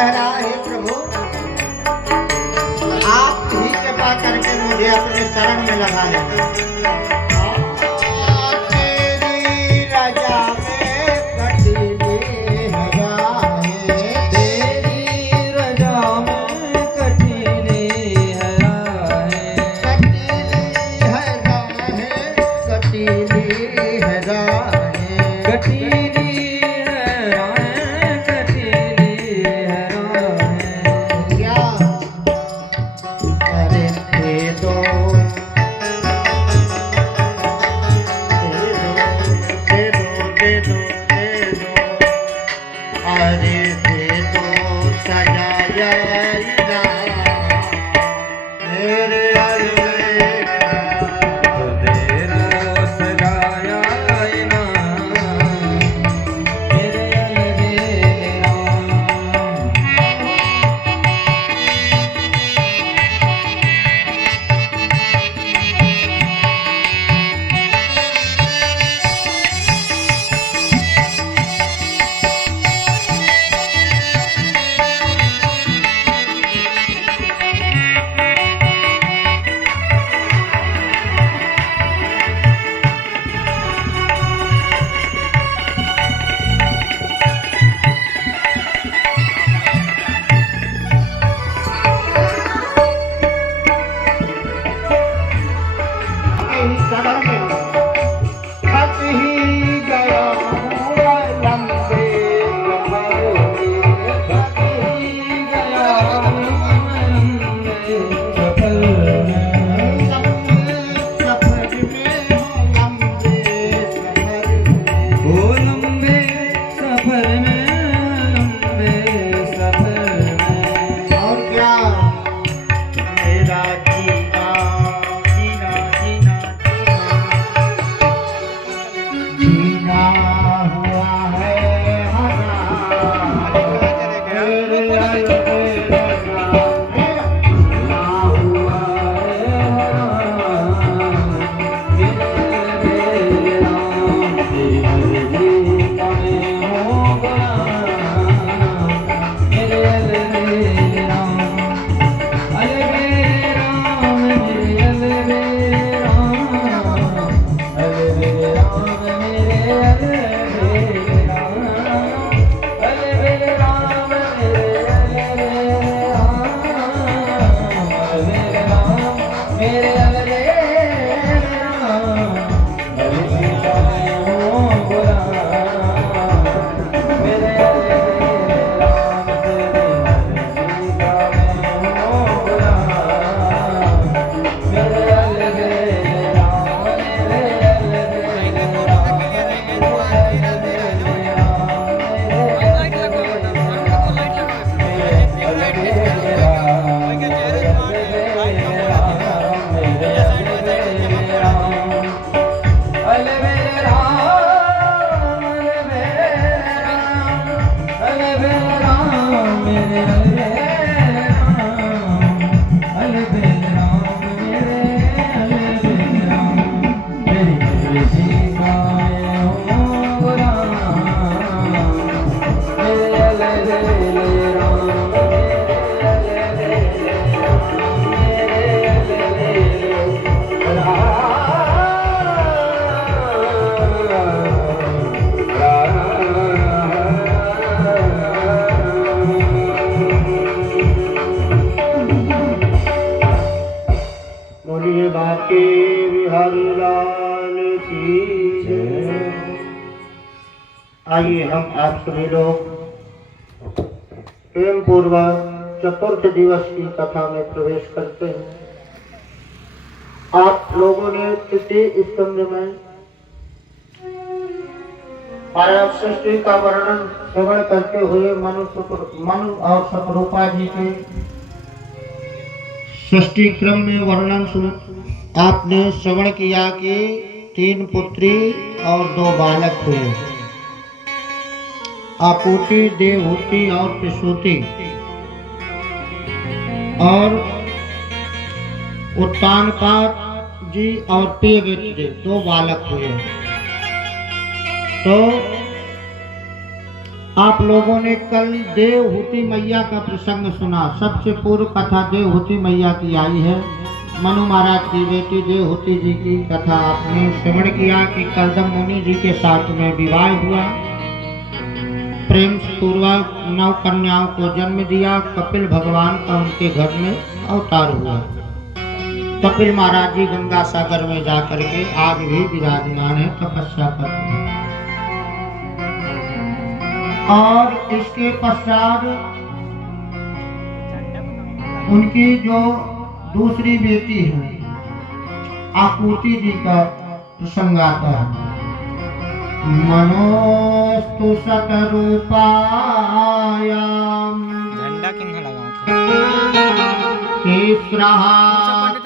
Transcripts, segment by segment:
कह रहा है प्रभु आप ही कृपा करके मुझे अपने शरण में लगा लेना। तेरी रजा में कटीली है राहें, तेरी रजा में कटीली है राहें, कटीली है राहें, कटीली है राहें, कटीली है राहें, कटीली है राहें। क्या अरे दे दो अरे दे दो सजाया मेरे दे दो सजाया आईना, मेरे अलबेला। शरण में फंस ही गया हूँ लंबे फंस ही गया लंबे सफर में, सफर में लंबे सफर में ओ लंबे सफर में, लंबे सफर में। और क्या मेरा जीना जीना जीना जीना हुआ है हरा मेरे अलबेला ना हुआ है हराम, मेरे अलबेला। तेरे जीना में हो गुलाम, मेरे अलबेला। अलबेला मेरे अलबेला, अलबेला मेरे अलबेला, अलबेला मेरे अलबेला, मेरे अलबेला। अलबेला हो गुलाम, मेरे अलबेला। अलबेला हो गुलाम, मेरे अलबेला, मेरे बोलिए बाके बिहारी लाल की जय। आइए हम आप सभी लोग प्रेम पूर्वक चतुर्थ दिवस की कथा में प्रवेश करते हैं। आप लोगों ने तृतीय स्कंद में माया सृष्टि का वर्णन श्रवण करते हुए मनु और सतरूपा जी के सृष्टि क्रम में वर्णन आपने श्रवण किया कि 3 पुत्री और 2 बालक हुए, आकुति, देवहूति और प्रसूति, और उत्तानपाद जी और प्रियव्रत जी 2 बालक हुए। तो आप लोगों ने कल देवहूति मैया का प्रसंग सुना। सबसे पूर्व कथा देवहूति मैया की आई है। मनु महाराज की बेटी देवहूति जी की कथा आपने श्रवण किया कि कर्दम मुनि जी के साथ में विवाह हुआ, प्रेम पूर्वक 9 कन्याओं को जन्म दिया। कपिल भगवान का उनके घर में अवतार हुआ। कपिल महाराज जी गंगा सागर में जाकर के आज भी विराजमान है, तपस्या करते हैं। और इसके पश्चात उनकी जो दूसरी बेटी है आकुति जी का प्रसंग आता है। मनोस्तु सतरूपायाम झंडा किन लगाऊं तीस्रः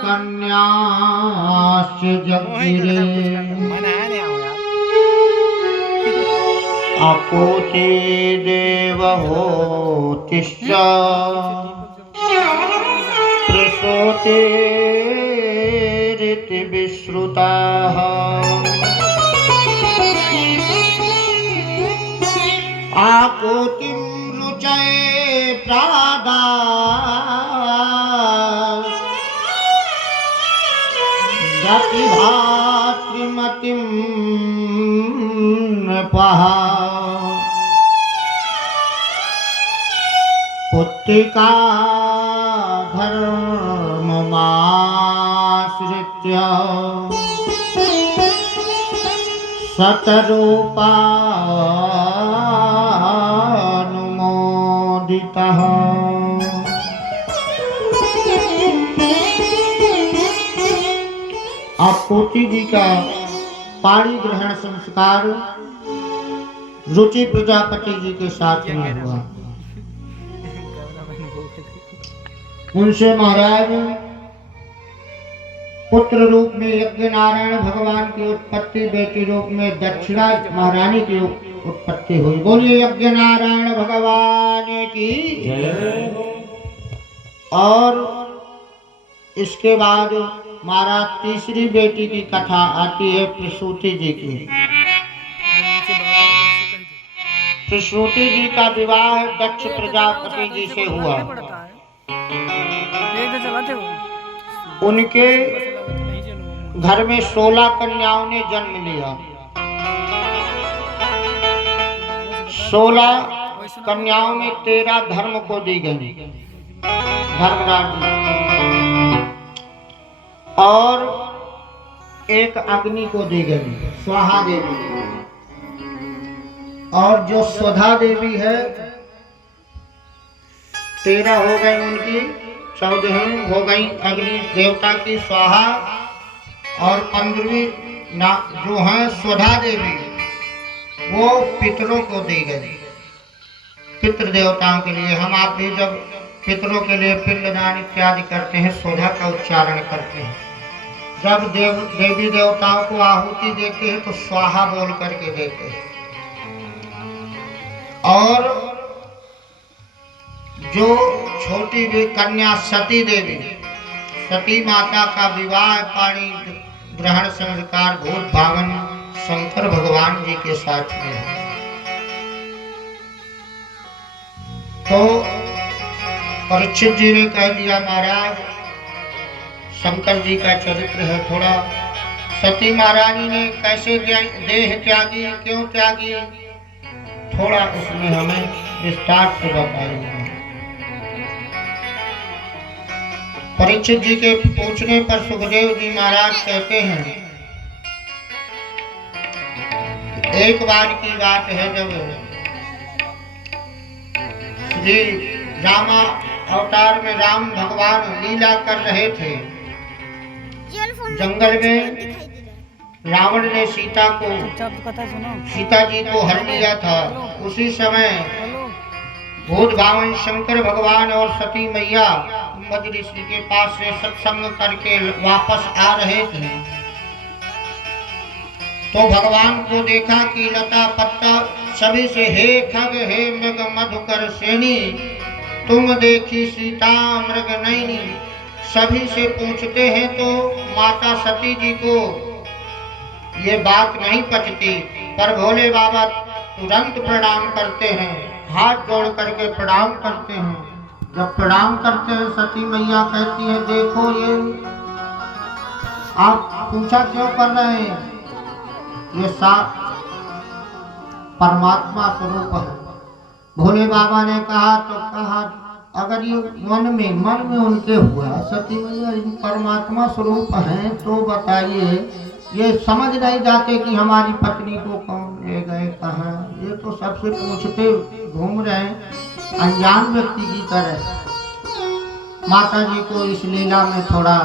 कन्याश्च जग्गिरे मन है नहीं आऊं यार। अकोति देवहोतिश्च प्रसूतिरिति विश्रुताः आकोतिं रुचये प्रादा भातृमतिं नृपः पुत्रिका धर्ममाश्रित्य शतरूपानुमोदितः। आकुति जी का पाणी ग्रहण संस्कार रुचि प्रजापति जी के साथ में हुआ। उनसे महाराज पुत्र रूप में यज्ञ नारायण भगवान की उत्पत्ति, बेटी रूप में दक्षिणा महारानी की उत्पत्ति हुई। बोलिए यज्ञ नारायण भगवान की। और इसके बाद महाराज तीसरी बेटी की कथा आती है प्रसूति जी की। प्रसूति जी का विवाह दक्ष प्रजापति जी से हुआ। उनके घर में 16 कन्याओं ने जन्म लिया। 16 कन्याओं में 13 धर्म को दी गई, धर्मराज जी, और एक अग्नि को दी गई, स्वाहा देवी। और जो स्वधा देवी है 13 हो गई उनकी, 14 हो गई अग्नि देवता की स्वाहा, और 15वीं जो है स्वधा देवी वो पितरों को दी गई, पितृ देवताओं के लिए। हम आप भी जब पितरों के लिए पिंडदान इत्यादि करते हैं स्वधा का उच्चारण करते हैं। जब देवी देवताओं को आहुति देते हैं तो स्वाहा बोल करके देते हैं। और जो छोटी भी कन्या सती देवी, सती माता का विवाह पाणी ग्रहण संस्कार भूत भावन शंकर भगवान जी के साथ में है। तो परीक्षित जी ने कह दिया महाराज शंकर जी का चरित्र है थोड़ा। सती महारानी ने कैसे देह त्यागी, क्यों त्यागी, थोड़ा उसमें हमें विस्तार से बताइए। परीक्षित जी के पूछने पर सुखदेव जी महाराज कहते हैं, एक बार की बात है जब श्री रामा अवतार में राम भगवान लीला कर रहे थे, जंगल में रावण ने सीता जी को हर लिया था। उसी समय भूत भावन शंकर भगवान और सती मैया मद ऋषि के पास से सत्संग करके वापस आ रहे थे। तो भगवान को देखा कि लता पत्ता सभी से हे खग हे मृग मधुकर सेनी, तुम देखी सीता मृग नैनी। सभी से पूछते हैं तो माता सती जी को ये बात नहीं पचती, पर भोले बाबा तुरंत प्रणाम करते हैं, हाथ जोड़ करके प्रणाम करते हैं। जब प्रणाम करते हैं सती मैया कहती है देखो ये आप पूछा क्यों कर रहे हैं, ये परमात्मा स्वरूप है। भोले बाबा ने कहा तो कहा अगर ये मन में उनके हुआ सती मैया परमात्मा स्वरूप है तो बताइए ये समझ नहीं जाते कि हमारी पत्नी को कौन ले गए कहाँ, ये तो सबसे पूछते घूम रहे हैं अनजान व्यक्ति की तरह। माता जी को इस लीला में थोड़ा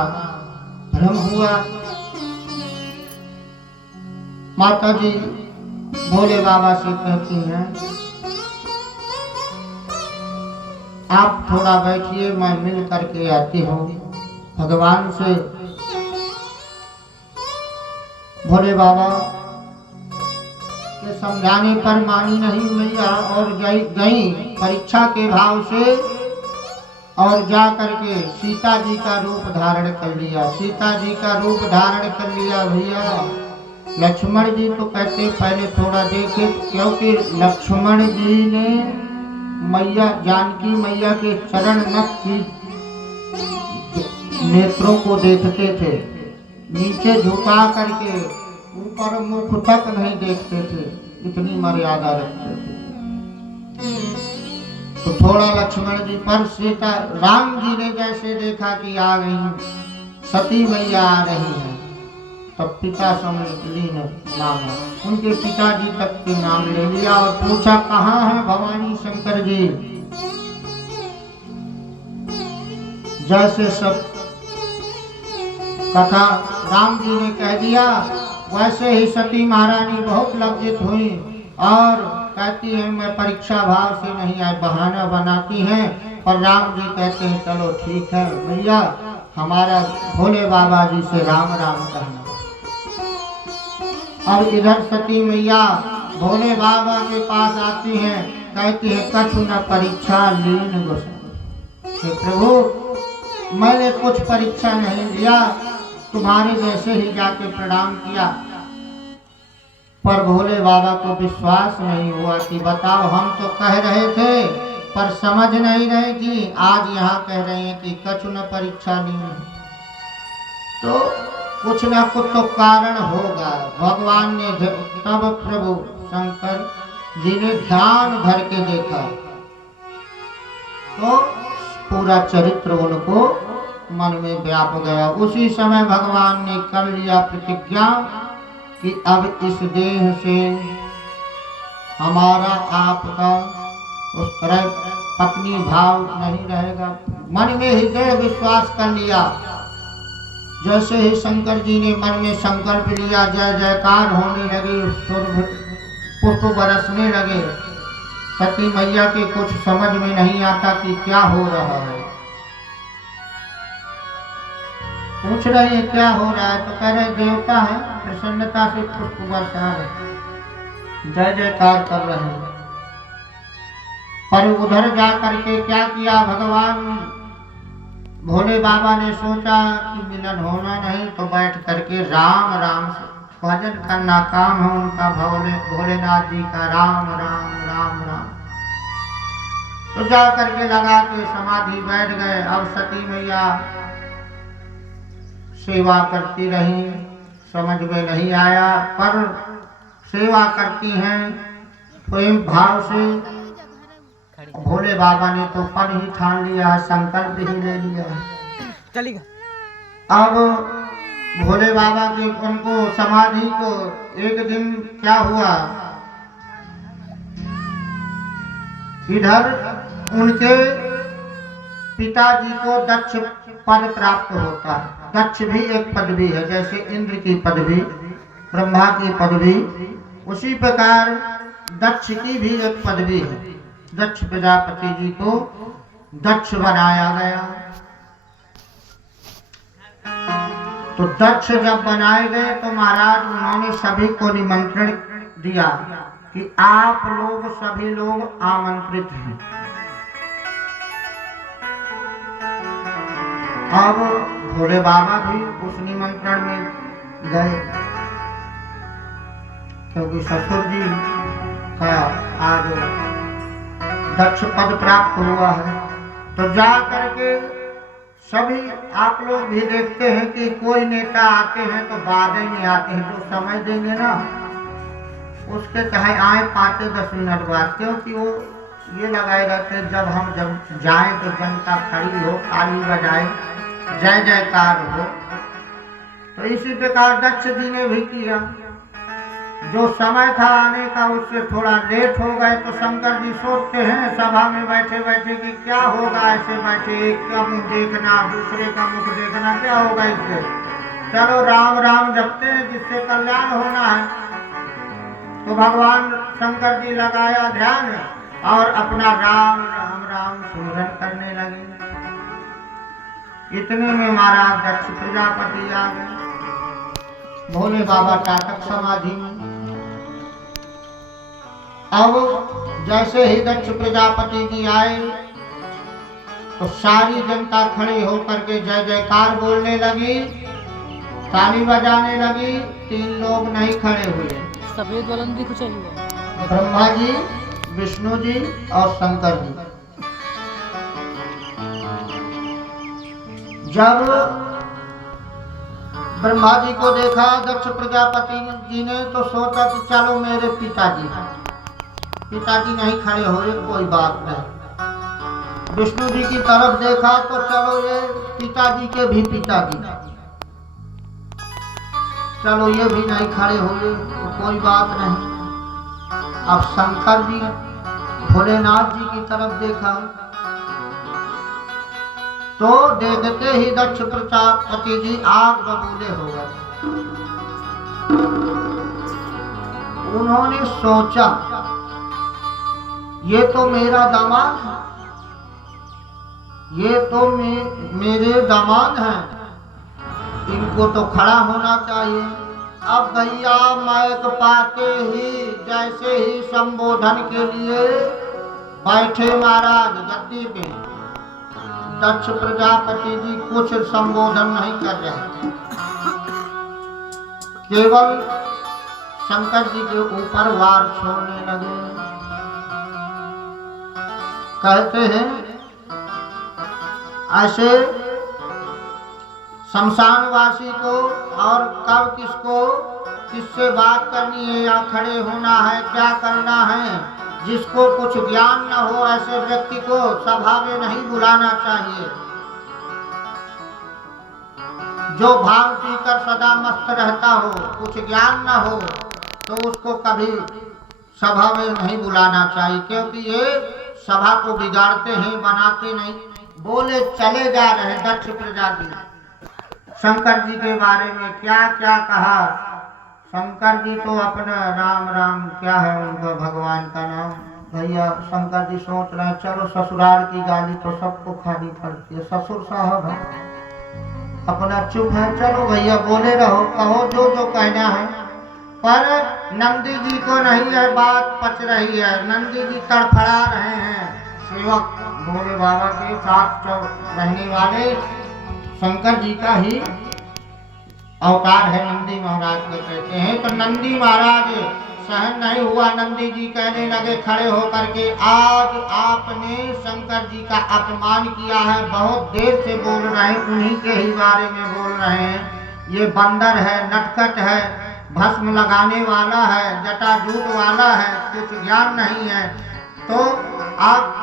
भ्रम हुआ। माता जी भोले बाबा से कहती हैं आप थोड़ा बैठिए, मैं मिल करके आती हूँ भगवान से। भोले बाबा के समझाने पर मानी नहीं मैया और गई परीक्षा के भाव से और जा करके सीता जी का रूप धारण कर लिया। सीता जी का रूप धारण कर लिया भैया। लक्ष्मण जी तो कहते पहले थोड़ा देखे, क्योंकि लक्ष्मण जी ने मैया जानकी मैया के चरण नख की नेत्रों को देखते थे, नीचे झुका करके ऊपर मुख तक नहीं देखते थे, इतनी मर्यादा रखते थे। तो थोड़ा लक्ष्मण जी पर सीता राम जी ने जैसे देखा कि आ गई सती मैया आ रही है, तब पिता समझ नाम उनके पिताजी तक के नाम ले लिया और पूछा कहाँ है भवानी शंकर जी। जैसे सब कथा राम जी ने कह दिया वैसे ही सती महारानी बहुत लज्जित हुई और कहती है मैं परीक्षा भाव से नहीं आए, बहाना बनाती हैं। और राम जी कहते हैं चलो ठीक है भैया, हमारा भोले बाबा जी से राम राम कहना। और इधर सती मैया भोले बाबा के पास आती हैं, कहती है कछु न परीक्षा लीन गोसाई। प्रभु मैंने कुछ परीक्षा नहीं लिया, तुम्हारे जैसे ही जाके प्रणाम किया। पर भोले बाबा को विश्वास नहीं हुआ कि बताओ हम तो कह रहे थे पर समझ नहीं रहे कि आज यहाँ कह रहे हैं कि कछु न परीक्षा लीन, तो कुछ ना कुछ तो कारण होगा। भगवान ने तब प्रभु शंकर जी ने ध्यान धर के देखा तो पूरा चरित्र उनको मन में व्याप गया। उसी समय भगवान ने कर लिया प्रतिज्ञा कि अब इस देह से हमारा आपका उस तरह पत्नी भाव नहीं रहेगा। मन में ही दृढ़ विश्वास कर लिया। जैसे ही शंकर जी ने मन में संकल्प लिया, जय जयकार होने लगे, पुष्प बरसने लगे। सती मैया के कुछ समझ में नहीं आता कि क्या हो रहा है। पूछ रहे हैं क्या हो रहा है, तो कह रहे देवता है, प्रसन्नता से पुष्प बरसा रहे, जय जयकार कर रहे हैं। पर उधर जा करके क्या किया भगवान भोले बाबा ने सोचा कि मिलन होना नहीं, तो बैठ करके राम राम भजन करना काम है उनका, भोलेनाथ जी का राम राम राम राम। तो जा करके लगा के समाधि बैठ गए। अब सती मैया सेवा करती रही, समझ में नहीं आया, पर सेवा करती हैं प्रेम भाव से। भोले बाबा ने तो पद ही ठान लिया है, संकल्प ही ले लिया है। चलेगा। अब भोले बाबा के उनको समाधि को एक दिन क्या हुआ, इधर उनके पिताजी को दक्ष पद प्राप्त होता है। दक्ष भी एक पदवी है, जैसे इंद्र की पदवी, ब्रह्मा की पदवी, उसी प्रकार दक्ष की भी एक पदवी है। दक्ष प्रजापति जी को दक्ष बनाया गया। तो दक्ष जब बनाए गए तो महाराज उन्होंने सभी को निमंत्रण दिया कि आप लोग सभी लोग आमंत्रित हैं। अब भोले बाबा भी उस निमंत्रण में गए, क्योंकि ससुर जी का दक्ष पद प्राप्त हुआ है। तो जा करके सभी आप लोग भी देखते हैं कि कोई नेता आते हैं तो बाद में आते हैं, जो समय देंगे ना उसके चाहे आए 5-10 मिनट बाद, क्योंकि वो ये लगाए रहते हैं जब जाएं तो जनता खड़ी हो, ताली बजाए, जय जयकार हो। तो इसी प्रकार दक्ष जी ने भी किया। जो समय था आने का उससे थोड़ा लेट हो गए तो शंकर जी सोचते हैं सभा में बैठे बैठे कि क्या होगा, ऐसे बैठे एक का मुख देखना दूसरे का मुख देखना, क्या होगा इससे, चलो राम राम जपते हैं जिससे कल्याण होना है। तो भगवान शंकर जी लगाया ध्यान और अपना राम राम राम सुमिरन करने लगे। इतने में महाराज दक्ष प्रजापति आ गए, भोले बाबा टाटक समाधि में। अब जैसे ही दक्ष प्रजापति जी आए तो सारी जनता खड़ी होकर के जय जयकार बोलने लगी, ताली बजाने लगी। 3 लोग नहीं खड़े हुए, सफेद वालन भी कुछ हुआ, ब्रह्मा जी, विष्णु जी और शंकर जी। जब ब्रह्मा जी को देखा दक्ष प्रजापति जी ने तो सोचा कि चलो मेरे पिताजी नहीं खड़े हुए, कोई बात नहीं। विष्णु जी की तरफ देखा तो चलो ये पिताजी के भी पिताजी, चलो ये भी नहीं खड़े हुए तो कोई बात नहीं। अब शंकर जी भोलेनाथ जी की तरफ देखा तो देखते ही दक्ष प्रजापति जी आग बबूले हो गए। उन्होंने सोचा ये तो मेरा दामाद है, ये तो मेरे दामाद हैं, इनको तो खड़ा होना चाहिए। अब भैया माइक पाते ही जैसे ही संबोधन के लिए बैठे महाराज गद्दी पे, दक्ष प्रजापति जी कुछ संबोधन नहीं कर रहे थे, केवल शंकर जी के ऊपर वार छोड़ने लगे। कहते हैं ऐसे शमशानवासी को और कब किसको किससे बात करनी है या खड़े होना है, क्या करना है, जिसको कुछ ज्ञान न हो ऐसे व्यक्ति को सभा में नहीं बुलाना चाहिए। जो भांग पीकर सदा मस्त रहता हो, कुछ ज्ञान न हो तो उसको कभी सभा में नहीं बुलाना चाहिए, क्योंकि ये सभा को बिगाड़ते हैं, बनाते नहीं। बोले चले जा रहे दक्ष प्रजापति शंकर जी के बारे में क्या क्या कहा। शंकर जी तो अपना राम राम क्या है उनका भगवान का नाम, भैया शंकर जी सोच रहे हैं चलो ससुराल की गाली तो सबको खानी पड़ती है, ससुर साहब है अपना चुप है, चलो भैया बोले रहो, कहो जो जो कहना है। पर नंदी जी को नहीं है बात पच रही है, नंदी जी तड़फड़ा रहे हैं। सेवक भोले बाबा के साथ रहने वाले शंकर जी का ही अवतार है, नंदी महाराज को कहते हैं। तो नंदी महाराज सहन नहीं हुआ, नंदी जी कहने लगे खड़े होकर के, आज आपने शंकर जी का अपमान किया है, बहुत देर से बोल रहे हैं, उन्हीं के ही बारे में बोल रहे हैं। ये बंदर है, नटखट है, भस्म लगाने वाला है, जटाजूट वाला है, कुछ ज्ञान नहीं है। तो आप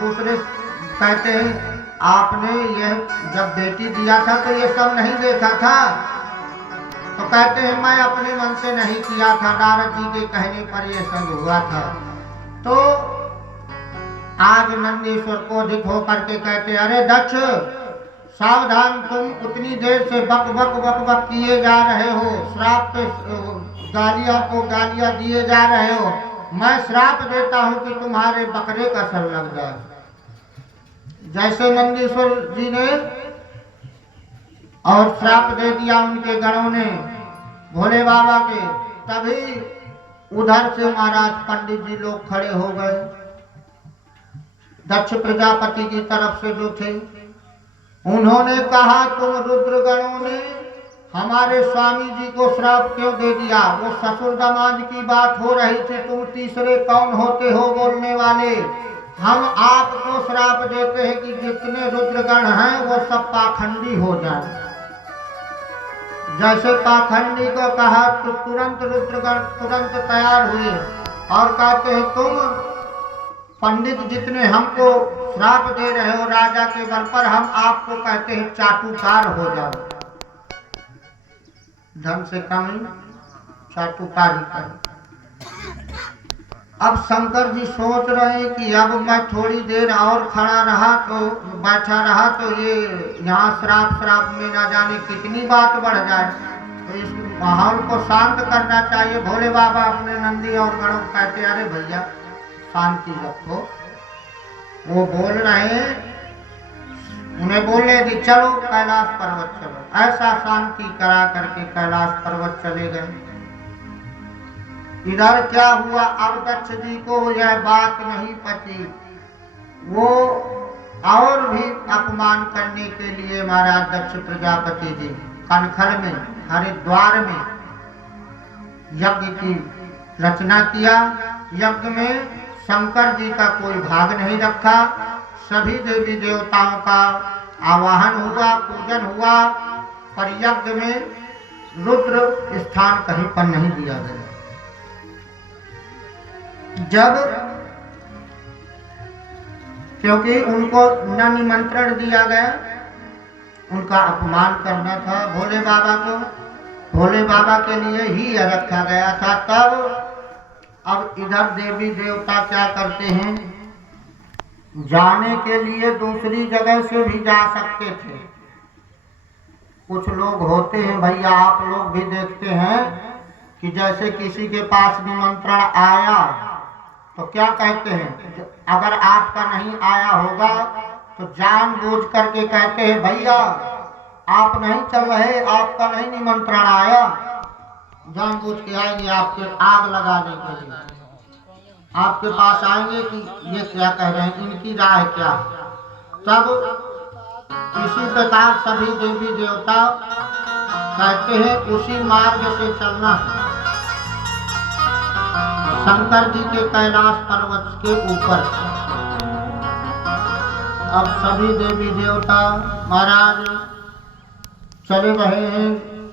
दूसरे कहते हैं आपने यह जब बेटी दिया था तो ये सब नहीं देखा था, तो कहते हैं मैं अपने मन से नहीं किया था, नारद जी के कहने पर यह सब हुआ था। तो आज नंदीश्वर को अधिक होकर के कहते अरे दक्ष सावधान, तुम उतनी देर से बक बक बक बक किए जा रहे हो, श्राप पे गालियां को गालियां दिए जा रहे हो, मैं श्राप देता हूं कि तुम्हारे बकरे का सर लग जाए। जैसे नंदीश्वर जी ने और श्राप दे दिया उनके गणों ने भोले बाबा के, तभी उधर से महाराज पंडित जी लोग खड़े हो गए दक्ष प्रजापति की तरफ से जो थे। उन्होंने कहा तुम रुद्र गणों ने हमारे स्वामी जी को श्राप क्यों दे दिया? वो ससुर दामाद की बात हो रही थी, तुम तीसरे कौन होते हो बोलने वाले? हम आपको श्राप देते हैं कि जितने रुद्रगण हैं वो सब पाखंडी हो जाए। जैसे पाखंडी को कहा तो तुरंत रुद्रगण तुरंत तैयार हुए और कहते हैं तुम पंडित जितने हमको श्राप दे रहे हो राजा के बल पर, हम आपको कहते हैं चाटुकार हो जाओ। धन से कम चाटुकारी कर। अब शंकर जी सोच रहे हैं कि अब मैं थोड़ी देर और खड़ा रहा तो बैठा रहा तो ये यहाँ श्राप में ना जाने कितनी बात बढ़ जाए, तो इस माहौल को शांत करना चाहिए। भोले बाबा अपने नंदी और गणों को कहते अरे भैया शांति रखो। वो बोल रहे हैं, उन्हें बोले कि चलो कैलाश पर्वत चलो। ऐसा शांति करा करके कैलाश पर्वत चले गए। इधर क्या हुआ, अब दक्ष जी को यह बात नहीं पची। वो और भी अपमान करने के लिए महाराज दक्ष प्रजापति जी कनखल में हरिद्वार में यज्ञ की रचना किया। यज्ञ में शंकर जी का कोई भाग नहीं रखा। सभी देवी देवताओं का आवाहन हुआ, पूजन हुआ, पर यज्ञ में रुद्र स्थान कहीं पर नहीं दिया गया। जब क्योंकि उनको न निमंत्रण दिया गया, उनका अपमान करना था भोले बाबा को, भोले बाबा के लिए ही रखा गया था। तब अब इधर देवी देवता क्या करते हैं, जाने के लिए दूसरी जगह से भी जा सकते थे। कुछ लोग होते हैं भैया, आप लोग भी देखते हैं कि जैसे किसी के पास निमंत्रण आया तो क्या कहते हैं, अगर आपका नहीं आया होगा तो जानबूझ करके कहते हैं भैया आप नहीं चल रहे, आपका नहीं निमंत्रण आया। जानबूझ के आएंगे आपके आग लगाने के लिए, आपके पास आएंगे कि ये क्या कह रहे हैं, इनकी राय क्या। तब इसी प्रकार सभी देवी देवता कहते हैं उसी मार्ग से चलना है, शंकर जी के कैलाश पर्वत के ऊपर। अब सभी देवी देवता महाराज चले रहे हैं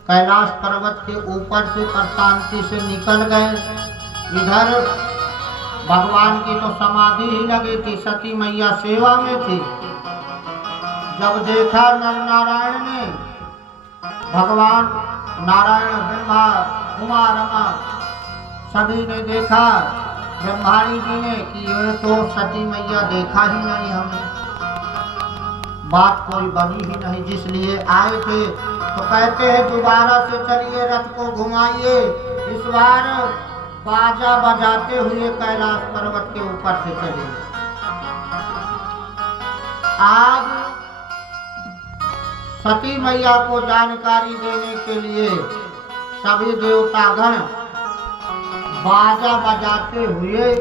कैलाश पर्वत के ऊपर से, पर शांति से निकल गए। इधर भगवान की तो समाधि ही लगी थी, सती मैया सेवा में थी। जब देखा नर नारायण ने, भगवान नारायण ब्रह्मा उमा रमा सभी ने देखा, ब्रह्माणी जी ने कि ये तो सती मैया देखा ही नहीं हमने, बात कोई बनी ही नहीं जिसलिए आए थे। तो कहते हैं दोबारा से चलिए रथ को घुमाइए, इस बार बाजा बजाते हुए कैलाश पर्वत के ऊपर से चले। आज सती मैया को जानकारी देने के लिए सभी देवतागण बाजा बजाते हुए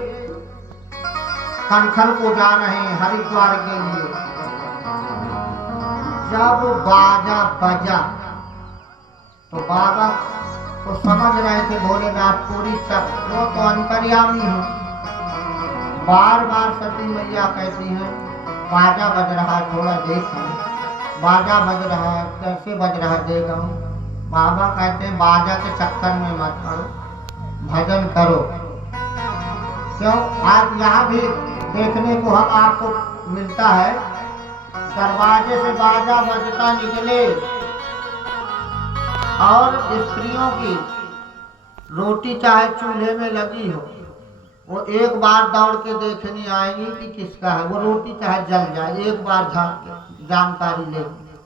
कनखल को जा रहे हैं हरिद्वार के लिए। जब बाजा बजा तो बाबा तो समझ रहे थे भोलेनाथ पूरी सब, वो तो अंतर्यामी है। बार बार सती मैया कहती है बाजा बज रहा, थोड़ा देखिए बाजा बज रहा है, कैसे बज रहा देगा। बाबा कहते हैं बाजा के चक्कर में मत पड़ो, भजन करो। क्यों आज यहाँ भी देखने को हम आपको मिलता है, दरवाजे से बाजा बजता निकले और स्त्रियों की रोटी चाहे चूल्हे में लगी हो, वो एक बार दौड़ के देखने आएंगी कि किसका है, वो रोटी चाहे जल जाए, एक बार जानकारी लेंगी।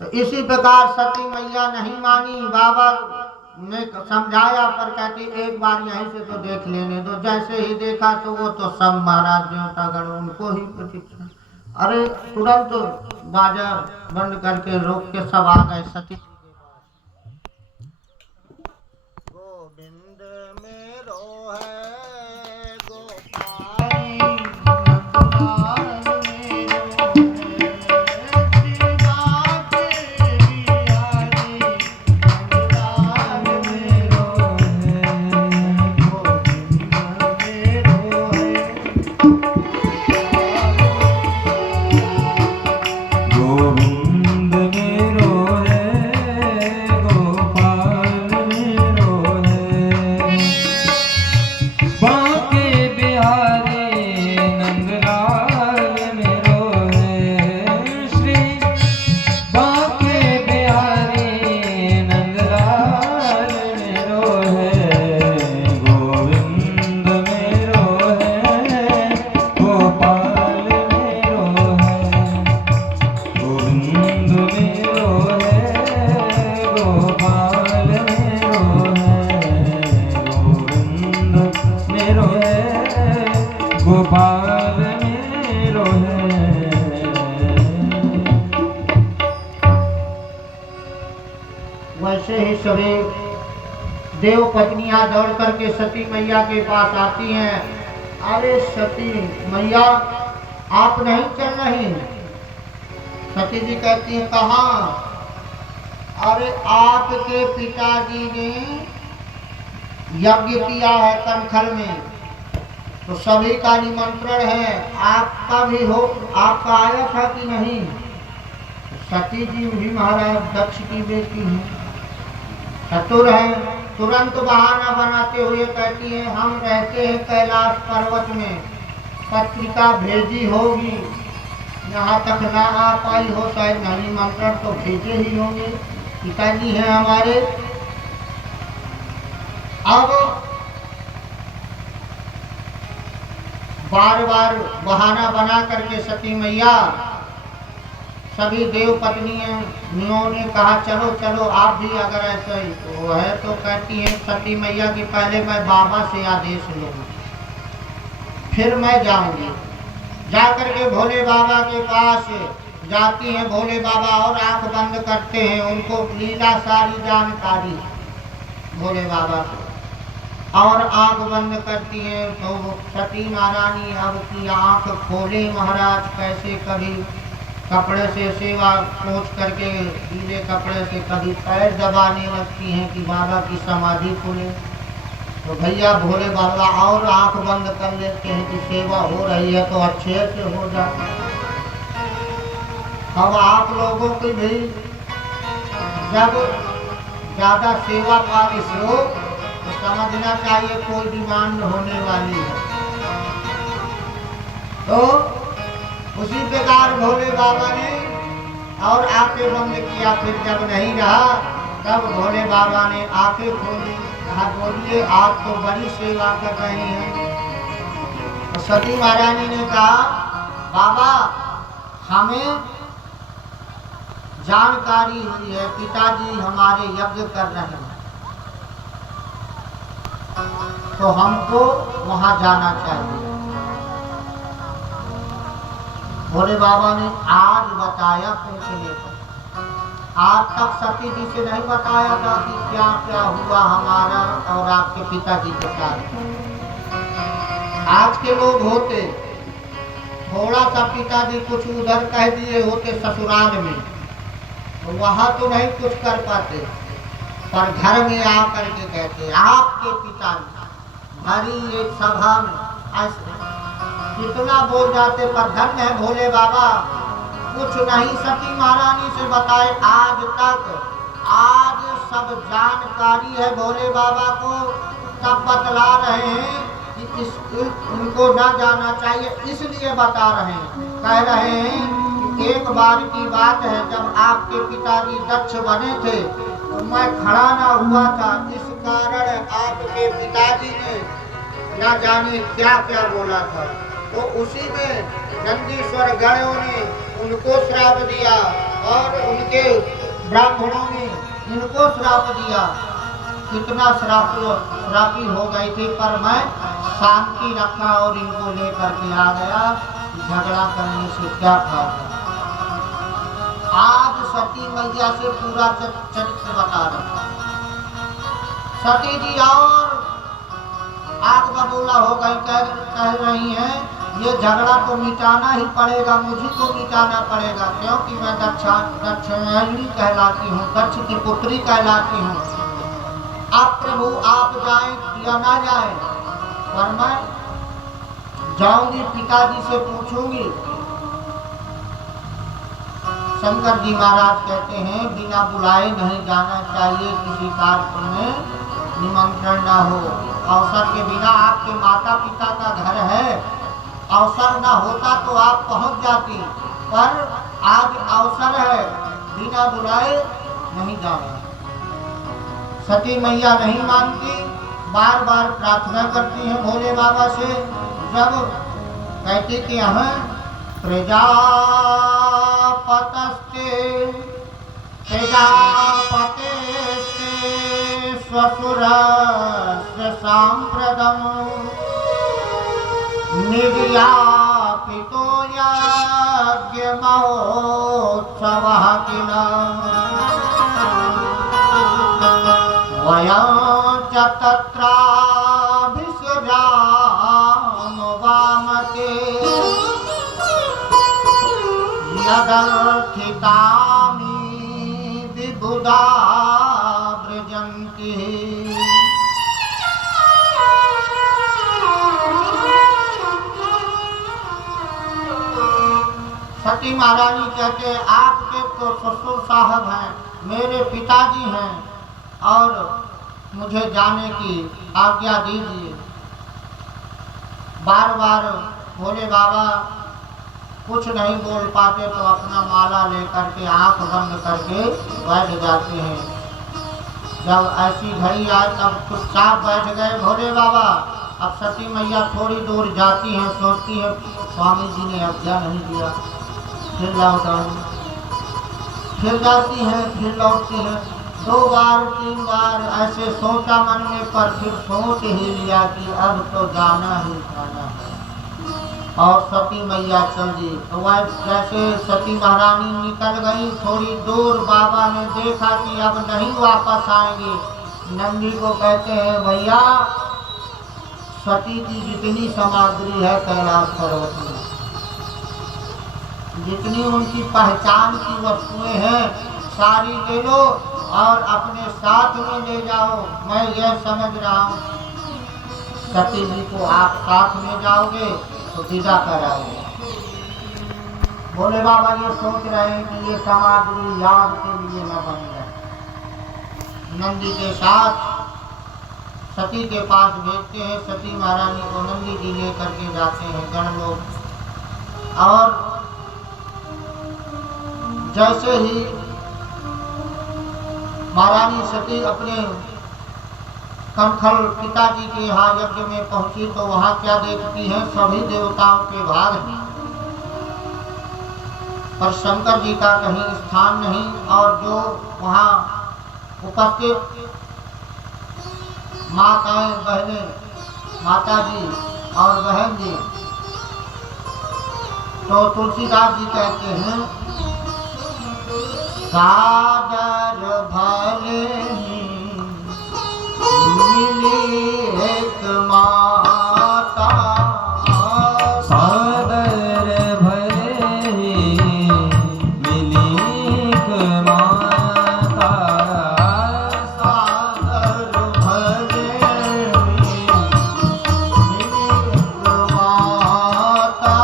तो इसी प्रकार सती मैया नहीं मानी, बाबा ने समझाया पर कहती एक बार यहीं से तो देख लेने दो। जैसे ही देखा तो वो तो सब महाराज देवतागण उनको ही प्रतीक्षा, अरे तुरंत बाजा बंद करके रोक के सब आ गए सती। गोविंद मेरो है गोपाल गोपाल मेरो है। वैसे ही सभी देव पत्नियां दौड़ करके सती मैया के पास आती हैं। अरे सती मैया आप नहीं चल रही? सती जी कहती है कहाँ? अरे आपके पिताजी ने यज्ञ किया है कनखल में, तो सभी का निमंत्रण है, आपका भी हो, आपका आया था कि नहीं? सती जी भी महाराज दक्ष की बेटी हैं, चतुर है, तुरंत बहाना बनाते हुए कहती है हम रहते हैं कैलाश पर्वत में, पत्रिका भेजी होगी, यहाँ तक ना आ पाई हो, शायद निमंत्रण तो भेजे ही होंगे, पिताजी हैं हमारे। अब बार बार बहाना बना करके सती मैया सभी देव पत्नियों ने कहा चलो चलो आप भी अगर ऐसा ही तो है, तो कहती हैं सती मैया कि पहले मैं बाबा से आदेश लूँगी फिर मैं जाऊंगी। जाकर के भोले बाबा के पास जाती हैं, भोले बाबा और आंख बंद करते हैं, उनको लीला सारी जानकारी भोले बाबा को, और आंख बंद करती हैं तो सती महारानी अब की आंख खोले महाराज, कैसे कभी कपड़े से सेवा पोंछ करके गीले कपड़े से कभी पैर दबाने लगती हैं कि बाबा की समाधि खुले, तो भैया भोले बाबा और आंख बंद कर लेते हैं कि सेवा हो रही है तो अच्छे से हो जाए। अब आप लोगों की भी जब ज्यादा सेवा पारिश हो तो समझना चाहिए कोई डिमांड होने वाली है, तो उसी प्रकार भोले बाबा ने और आंखें बंद किया। फिर जब नहीं रहा तब भोले बाबा ने आंखें खोली, कहा बोलिए आप तो बड़ी सेवा कर रहे हैं। तो सती महारानी ने कहा बाबा हमें जानकारी हुई है पिताजी हमारे यज्ञ कर रहे हैं, तो हमको वहां जाना चाहिए। भोले बाबा ने आज बताया पूछने पर, आज तक सती जी से नहीं बताया था कि क्या क्या हुआ हमारा और आपके पिताजी के साथ। आज के लोग होते थोड़ा सा पिताजी कुछ उधर कह दिए होते ससुराल में तो वहां तो नहीं कुछ कर पाते, पर घर में आकर के कहते आपके पिताजी भरी एक सभा में ऐसे कितना बोल जाते, पर धन्य है भोले बाबा कुछ नहीं सती महारानी से बताए आज तक, आज सब जानकारी है भोले बाबा को, सब बतला रहे हैं कि उनको न जाना चाहिए इसलिए बता रहे हैं। कह रहे हैं कि एक बार की बात है जब आपके पिताजी दक्ष बने थे तो मैं खड़ा ना हुआ था, इस कारण आपके पिताजी ने न जाने क्या क्या बोला था, तो उसी में नंदीश्वर गणों ने उनको श्राप दिया और उनके ब्राह्मणों ने इनको श्राप दिया, कितना श्रापी हो गए थे, पर मैं शांति रखा और इनको लेकर के आ गया, झगड़ा करने से क्या फायदा। आज सती मैया से पूरा चरित्र बता रहा। सती जी और आग बबूला हो गई, कह रही हैं ये झगड़ा तो मिटाना ही पड़ेगा, मुझे को मिटाना पड़ेगा, क्योंकि मैं दक्षिणायनी कहलाती हूँ, दक्ष की पुत्री कहलाती हूँ। आप प्रभु आप जाएं या ना जाएं, पर मैं जाऊंगी, पिताजी से पूछूंगी। शंकर जी महाराज कहते हैं बिना बुलाए नहीं जाना चाहिए, किसी कार्य में निमंत्रण ना हो। अवसर के बिना आपके माता पिता का घर है, अवसर ना होता तो आप पहुंच जाती, पर आज अवसर है, बिना बुलाए नहीं जाना। सती मैया नहीं मानती, बार बार प्रार्थना करती हैं भोले बाबा से। जब कहती कि हमें प्रजापते स्वसुरस्य सांप्रदम् निर्यापितो यज्ञमहोत्सवः किल वयं च तत्राभिसृजामवामते यदर्थितानि विबुधा व्रजन्ति। सती महारानी कहते आपके तो ससुर साहब हैं, मेरे पिताजी हैं और मुझे जाने की आज्ञा दीजिए। बार बार भोले बाबा कुछ नहीं बोल पाते तो अपना माला लेकर के आंख बंद करके बैठ जाते हैं। जब ऐसी घड़ी आए तब चुपचाप बैठ गए भोले बाबा। अब सती मैया थोड़ी दूर जाती हैं, सोचती है स्वामी जी ने आज्ञा नहीं दिया, फिर लौट आई, फिर जाती हैं, फिर लौटती हैं। 2 बार 3 बार ऐसे सोचा मन में, पर फिर सोच ही लिया कि अब तो जाना ही जाना है और सती मैया चल दी। तो वह जैसे सती महारानी निकल गई थोड़ी दूर, बाबा ने देखा कि अब नहीं वापस आएंगे। नंदी को कहते हैं भैया सती की जितनी सामग्री है कैलाश पर्वत में, जितनी उनकी पहचान की वस्तुएं हैं सारी ले लो और अपने साथ में ले जाओ। मैं यह समझ रहा हूँ सती जी को आप साथ में जाओगे तो विदा कराओगे। भोले बाबा ये सोच रहे हैं कि ये सामग्री याद के लिए न बन जाए। नंदी के साथ सती के पास भेजते हैं। सती महारानी को नंदी जी लेकर के जाते हैं गण लोग। और जैसे ही महारानी सती अपने कनखल पिताजी के यहाँ यज्ञ में पहुंची तो वहां क्या देखती है, सभी देवताओं के भाग हैं पर शंकर जी का कहीं स्थान नहीं। और जो वहां उपस्थित माताएं बहनें, माता जी और बहन जी, तो तुलसीदास जी कहते हैं सादर भले मिली एक माता, सादर भले मिली एक माता, सादर भले मिली एक माता,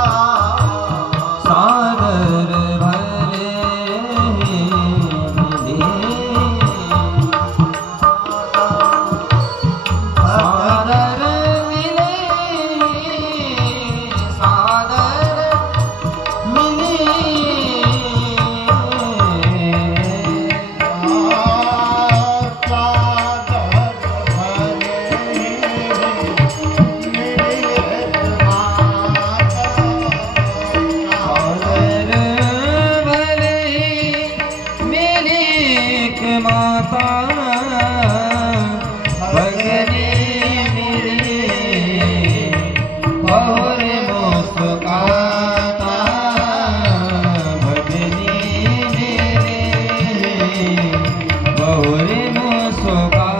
सादर भले मिली सादर मिले, सादर मिले, सादर भले मिले एक माता, भगने मेरे बहुर मुस्काता, भगने मेरे बहुर मुस्काता।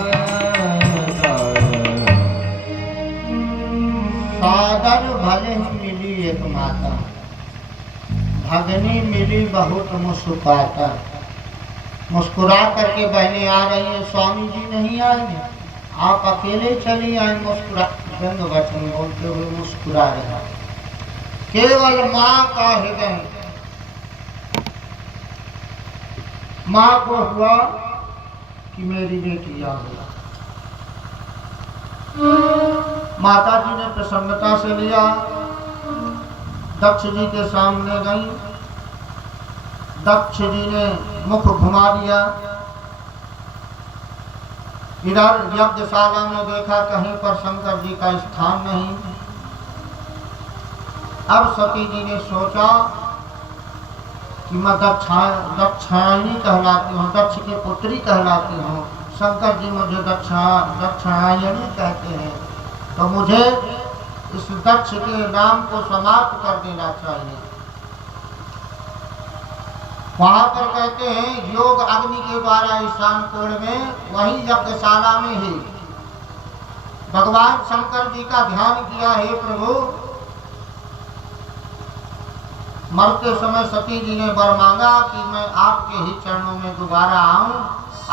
सादर भले ही मिली एक माता, भगनी मिली बहुत मुस्कुराता। मुस्कुरा करके बहने आ रही हैं, स्वामी जी नहीं आएंगे, आप अकेले चली आए। मुस्कुरा व्यंग वचन बोलते हुए मुस्कुरा रहे। केवल माँ का हृदय, माँ को हुआ कि मेरी बेटी आ गई। माता जी ने प्रसन्नता से लिया, दक्ष जी के सामने गई। दक्ष जी ने मुख घुमा दिया। इधर यज्ञशाला में देखा कहीं पर शंकर जी का स्थान नहीं। अब सती जी ने सोचा कि मैं दक्षायनी कहलाती हूँ, दक्ष की पुत्री कहलाती हूँ, शंकर जी मुझे दक्षायनी कहते हैं, तो मुझे इस दक्ष के नाम को समाप्त कर देना चाहिए। वहां पर कहते हैं योग अग्नि के द्वारा ईशान कोण में, वही यज्ञशाला में ही भगवान शंकर जी का ध्यान किया। हे प्रभु, मरते समय सती जी ने वर मांगा कि मैं आपके ही चरणों में दोबारा आऊं,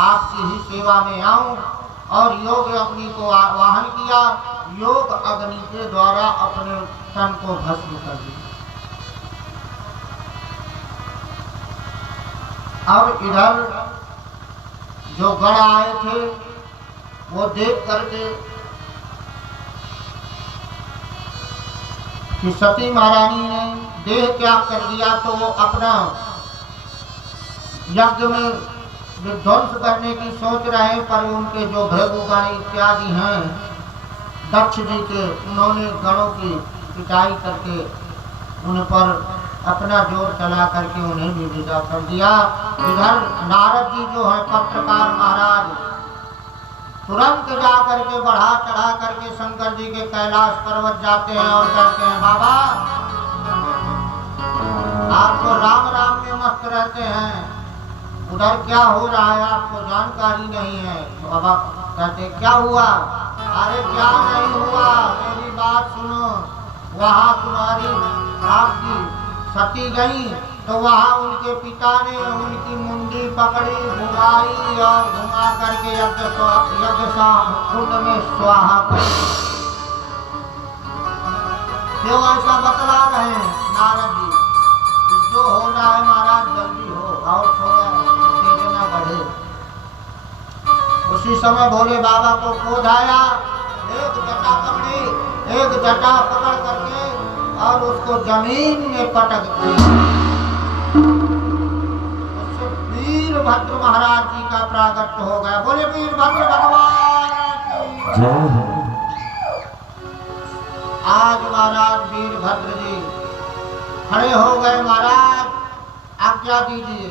आपकी ही सेवा में आऊं, और योग अग्नि को आवाहन किया। योग अग्नि के द्वारा अपने तन को भस्म कर दिया। और इधर जो गण आए थे वो देख करके कि सती महारानी ने देह त्याग कर दिया, तो वो अपना यज्ञ में विध्वंस करने की सोच रहे हैं। पर उनके जो भृगुगण इत्यादि हैं दक्ष जी के, उन्होंने गणों की पिटाई करके उन पर अपना जोर चला करके उन्हें भी विदा कर दिया। इधर नारद जी जो है पत्रकार महाराज, तुरंत जा करके बढ़ा चढ़ा करके शंकर जी के कैलाश पर्वत जाते हैं और कहते हैं बाबा आप तो राम राम में मस्त रहते हैं, उधर क्या हो रहा है आपको जानकारी नहीं है। तो बाबा कहते क्या हुआ? अरे क्या नहीं हुआ, मेरी बात सुनो। वहाँ तुम्हारी आपकी सती गई तो वहाँ उनके पिता ने उनकी मुंडी पकड़ी, घुमाई और घुमा करके यज्ञ कुंड में स्वाहा कर। क्यों ऐसा बतला रहे हैं नारद जी? जो होना है महाराज जल्दी हो और थोड़ा उत्तेजना बढ़े। उसी समय भोले बाबा को क्रोध आया, एक जटा पकड़ करके और उसको जमीन में पटक दिया। उससे वीरभद्र महाराज जी का प्रागट्य हो गया। बोले वीरभद्र भगवान की जय। आज महाराज वीरभद्र जी खड़े हो गए। महाराज आज्ञा दीजिए।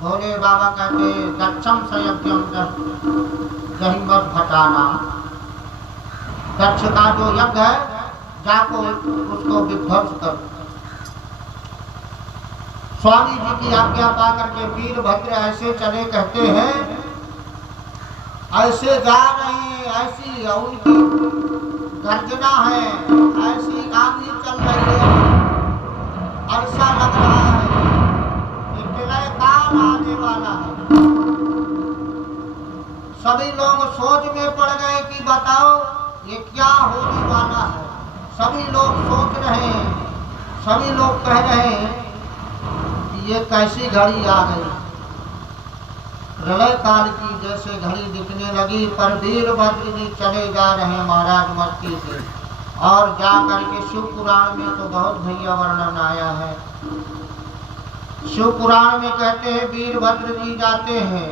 भोले बाबा कहते दक्षम संयज्ञम जहिमत घटाना, दक्ष का जो यज्ञ है जाको उसको विध्वंस कर। स्वामी जी की आज्ञा पा करके वीरभद्र ऐसे चले, कहते हैं ऐसे जा रहे हैं, ऐसी उनकी गर्जना है, ऐसी आंधी चल रही है, ऐसा लग रहा है कि प्रलय काल आने वाला है। सभी लोग सोच में पड़ गए कि बताओ ये क्या होने वाला है। सभी लोग सोच रहे हैं, सभी लोग कह रहे हैं कि ये कैसी घड़ी आ गई। प्रलय काल की जैसे घड़ी दिखने लगी। पर वीरभद्र जी चले जा रहे हैं महाराज मस्ती से, और जा करके शिव पुराण में तो बहुत भैया वर्णन आया है। शिव पुराण में कहते हैं वीरभद्र जी जाते हैं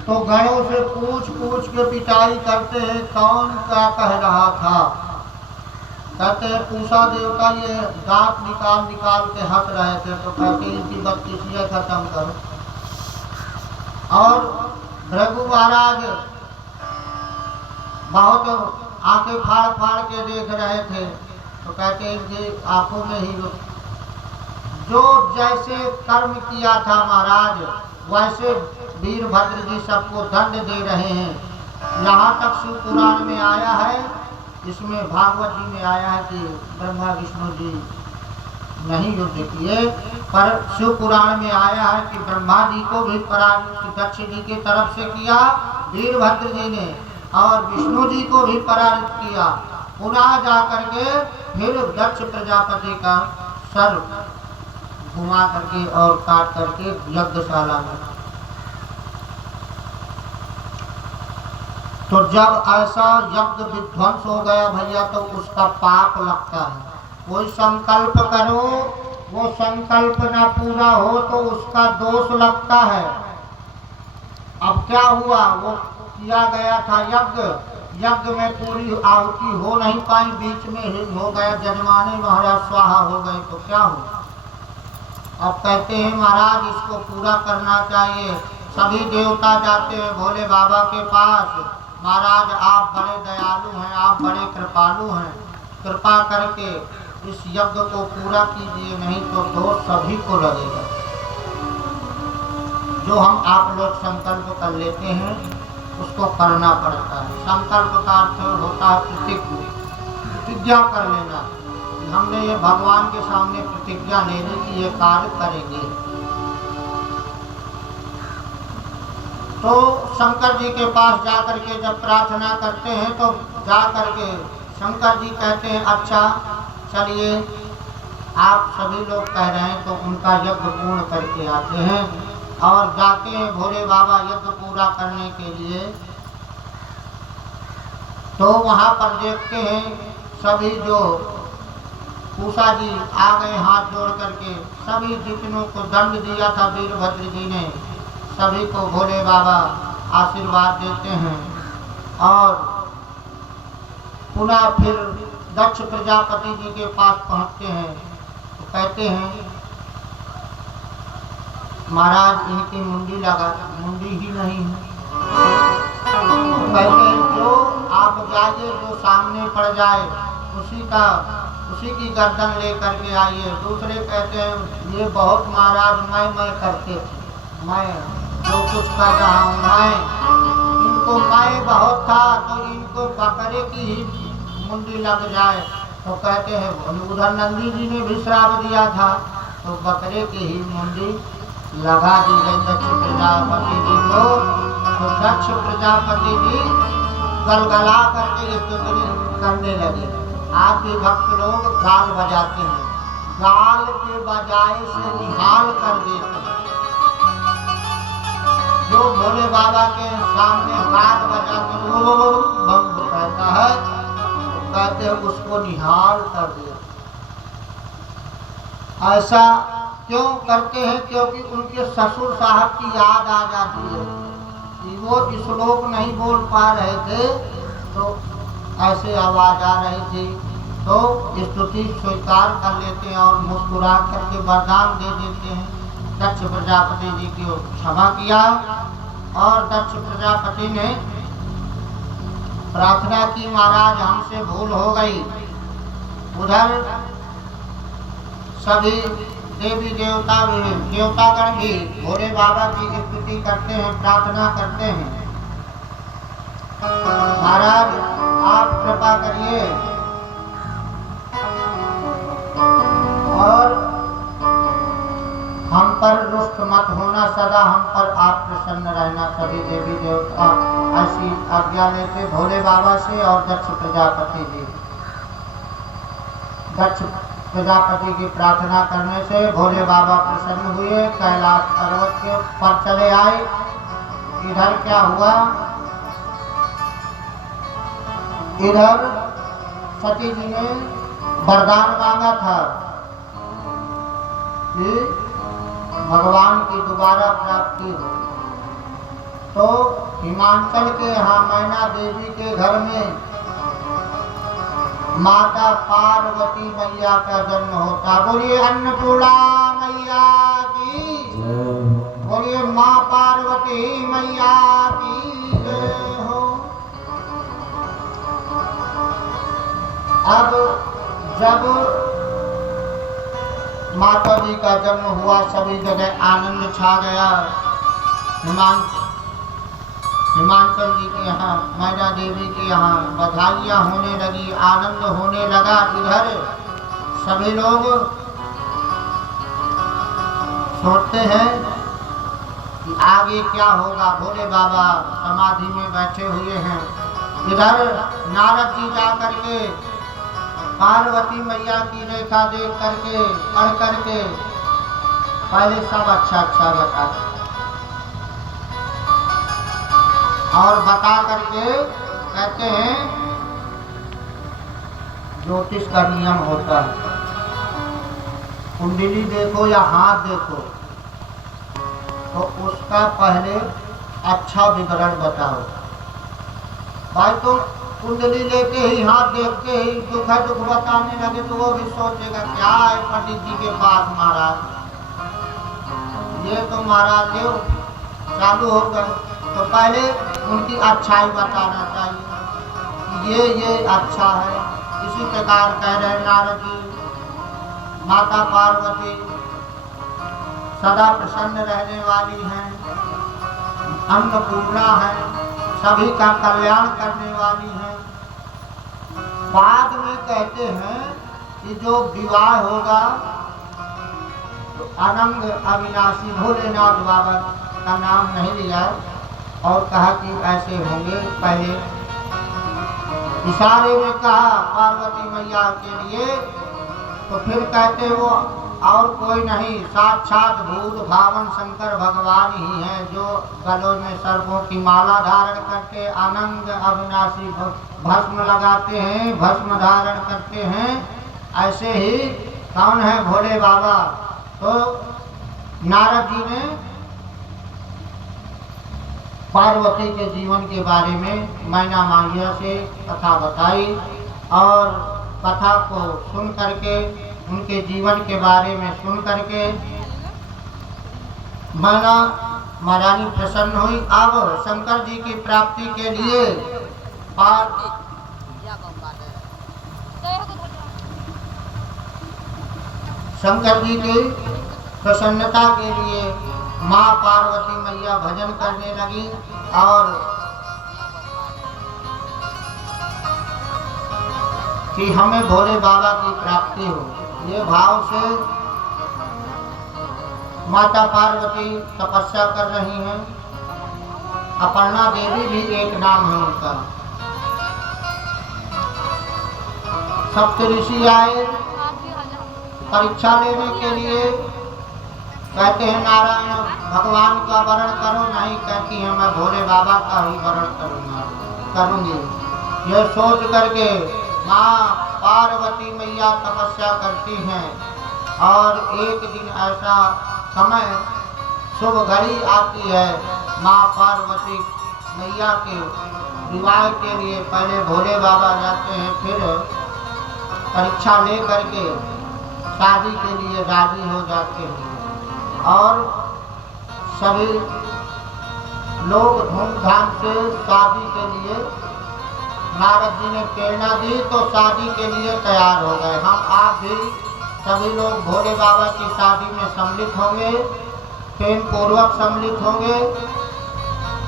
तो गणों से पूछ के पिटाई करते हैं, कौन क्या कह रहा था। कहते हैं पूषा देवता ये दांत निकाल के हंस रहे थे, तो कहते इनकी बत्तीसियां खत्म करो। और भृगु महाराज बहुत आंखें फाड़ के देख रहे थे, तो कहते इनकी आंखों में ही जो जैसे कर्म किया था महाराज वैसे वीरभद्र जी सबको दंड दे रहे हैं। यहाँ तक शिव पुराण में आया है, इसमें भागवत जी में आया है कि ब्रह्मा विष्णु जी नहीं युद्ध किए, पर शिव पुराण में आया है कि ब्रह्मा जी को भी पराजित दक्ष जी की तरफ से किया वीरभद्र जी ने, और विष्णु जी को भी पराजित किया। पुनः जा करके फिर दक्ष प्रजापति का सर घुमा करके और काट करके यज्ञशाला में। तो जब ऐसा यज्ञ विध्वंस हो गया भैया तो उसका पाप लगता है। कोई संकल्प करो, वो संकल्प ना पूरा हो तो उसका दोष लगता है। अब क्या हुआ, वो किया गया था यज्ञ में पूरी आहुति हो नहीं पाई, बीच में ही हो गया, जजमाने महाराज स्वाहा हो गए, तो क्या हुआ। अब कहते हैं महाराज इसको पूरा करना चाहिए। सभी देवता जाते हैं भोले बाबा के पास, महाराज आप बड़े दयालु हैं, आप बड़े कृपालु हैं, कृपा करके इस यज्ञ को पूरा कीजिए, नहीं तो दोष सभी को लगेगा। जो हम आप लोग संकल्प कर लेते हैं उसको करना पड़ता है। संकल्प का अर्थ होता है प्रतिज्ञा कर लेना। हमने ये भगवान के सामने प्रतिज्ञा लेने की ये कार्य करेंगे। तो शंकर जी के पास जाकर के जब प्रार्थना करते हैं तो जाकर के शंकर जी कहते हैं अच्छा चलिए आप सभी लोग कह रहे हैं तो उनका यज्ञ पूर्ण करके आते हैं। और जाते हैं भोले बाबा यज्ञ पूरा करने के लिए। तो वहाँ पर देखते हैं सभी जो पूषा जी आ गए हाथ जोड़ करके, सभी जितनों को दंड दिया था वीरभद्र जी ने सभी को भोले बाबा आशीर्वाद देते हैं। और पुनः फिर दक्ष प्रजापति जी के पास पहुँचते हैं तो कहते हैं महाराज इनकी मुंडी ही नहीं है। कहते हैं जो आप जाइए जो सामने पड़ जाए उसी की गर्दन लेकर के आइए। दूसरे कहते हैं ये बहुत महाराज मैं करते थे, मैं जो कुछ कर रहा हूँ इनको मैं बहुत था तो इनको बकरे की ही मुंडी लग जाए। तो कहते हैं उधर नंदी जी ने भी श्राप दिया था तो बकरे की ही मुंडी लगा दी गई दक्ष प्रजापति जी को। तो दक्ष प्रजापति जी गलगला करके स्तुति करने लगे। आप भी भक्त लोग गाल बजाते हैं, गाल के बजाय से निहाल कर देते हैं। जो भोले बाबा के सामने गाल बजाते वो भंग कहता है तो कहते हैं उसको निहाल कर दिया। ऐसा क्यों करते हैं? क्योंकि उनके ससुर साहब की याद आ जाती है कि वो श्लोक नहीं बोल पा रहे थे तो ऐसे आवाज आ रही थी। तो स्तुति स्वीकार कर लेते हैं और मुस्कुरा करके वरदान दे देते हैं। दक्ष प्रजापति जी को क्षमा किया और दक्ष प्रजापति ने प्रार्थना की महाराज हमसे भूल हो गई। उधर सभी देवी देवतागण भी भोले बाबा की स्तुति करते हैं, प्रार्थना करते हैं महाराज आप कृपा करिए और हम पर रुष्ट मत होना, सदा हम पर आप प्रसन्न रहना। सभी देवी देवता ऐसी आज्ञा लेते भोले बाबा से। और दक्ष प्रजापति की प्रार्थना करने से भोले बाबा प्रसन्न हुए, कैलाश पर्वत के पर चले आए। इधर क्या हुआ, इधर सती जी ने वरदान मांगा था कि भगवान की दोबारा प्राप्ति हो। तो हिमाचल के यहाँ मैना देवी के घर में माता पार्वती मैया का जन्म होता। बोलिए अन्नपूर्णा मैया की, बोलिए माँ पार्वती मैया की जय हो। अब जब माता जी का जन्म हुआ सभी जगह आनंद छा गया। हिमाचल जी के यहाँ, मैना देवी के यहाँ बधाइयाँ होने लगी, आनंद होने लगा। इधर सभी लोग सोचते हैं कि आगे क्या होगा। भोले बाबा समाधि में बैठे हुए हैं। इधर नारद जी जा करके पार्वती मैया की रेखा देख करके पढ़ करके पहले सब अच्छा बताते और बता करके कहते हैं ज्योतिष का नियम होता है, कुंडली देखो या हाथ देखो तो उसका पहले अच्छा विवरण बताओ। भाई तो कुंडली लेके ही हाथ देखते ही दुख बताने लगे तो वो भी सोचेगा क्या है पंडित जी के पास महाराज, ये तो महाराज देव चालू हो गए। तो पहले उनकी अच्छाई बताना चाहिए, ये अच्छा है, इसी प्रकार कह रहे नारद जी, माता पार्वती सदा प्रसन्न रहने वाली हैं, अन्नपूर्णा है, सभी का कल्याण करने वाली हैं। बाद में कहते हैं कि जो विवाह होगा तो अनंग अविनाशी भोलेनाथ बाबा का नाम नहीं लिया और कहा कि ऐसे होंगे। पहले इशारे में कहा पार्वती मैया के लिए, तो फिर कहते वो और कोई नहीं, साक्षात भूत भावन शंकर भगवान ही हैं, जो गलों में सर्पों की माला धारण करके अनंग अविनाशी भस्म लगाते हैं, भस्म धारण करते हैं। ऐसे ही कौन है? भोले बाबा। तो नारद जी ने पार्वती के जीवन के बारे में मैना मांगिया से कथा बताई और कथा को सुन करके, उनके जीवन के बारे में सुन करके मैना महारानी प्रसन्न हुई। अब शंकर जी की प्राप्ति के लिए शंकर जी की प्रसन्नता के लिए माँ पार्वती मैया भजन करने लगी और कि हमें भोले बाबा की प्राप्ति हो। ये भाव से माता पार्वती तपस्या कर रही हैं। अपर्णा देवी भी एक नाम है उनका। सप्तऋषि आए परीक्षा लेने के लिए, कहते हैं नारायण भगवान का वर्ण करो, नहीं कहती है मैं भोले बाबा का ही वर्ण करूंगी। यह सोच करके माँ पार्वती मैया तपस्या करती हैं और एक दिन ऐसा समय शुभ घड़ी आती है, माँ पार्वती मैया के विवाह के लिए पहले भोले बाबा जाते हैं, फिर परीक्षा ले करके शादी के लिए राजी हो जाते हैं और सभी लोग धूमधाम से शादी के लिए, नारद जी ने प्रेरणा दी तो शादी के लिए तैयार हो गए। हम आप भी सभी लोग भोले बाबा की शादी में सम्मिलित होंगे, प्रेम पूर्वक सम्मिलित होंगे।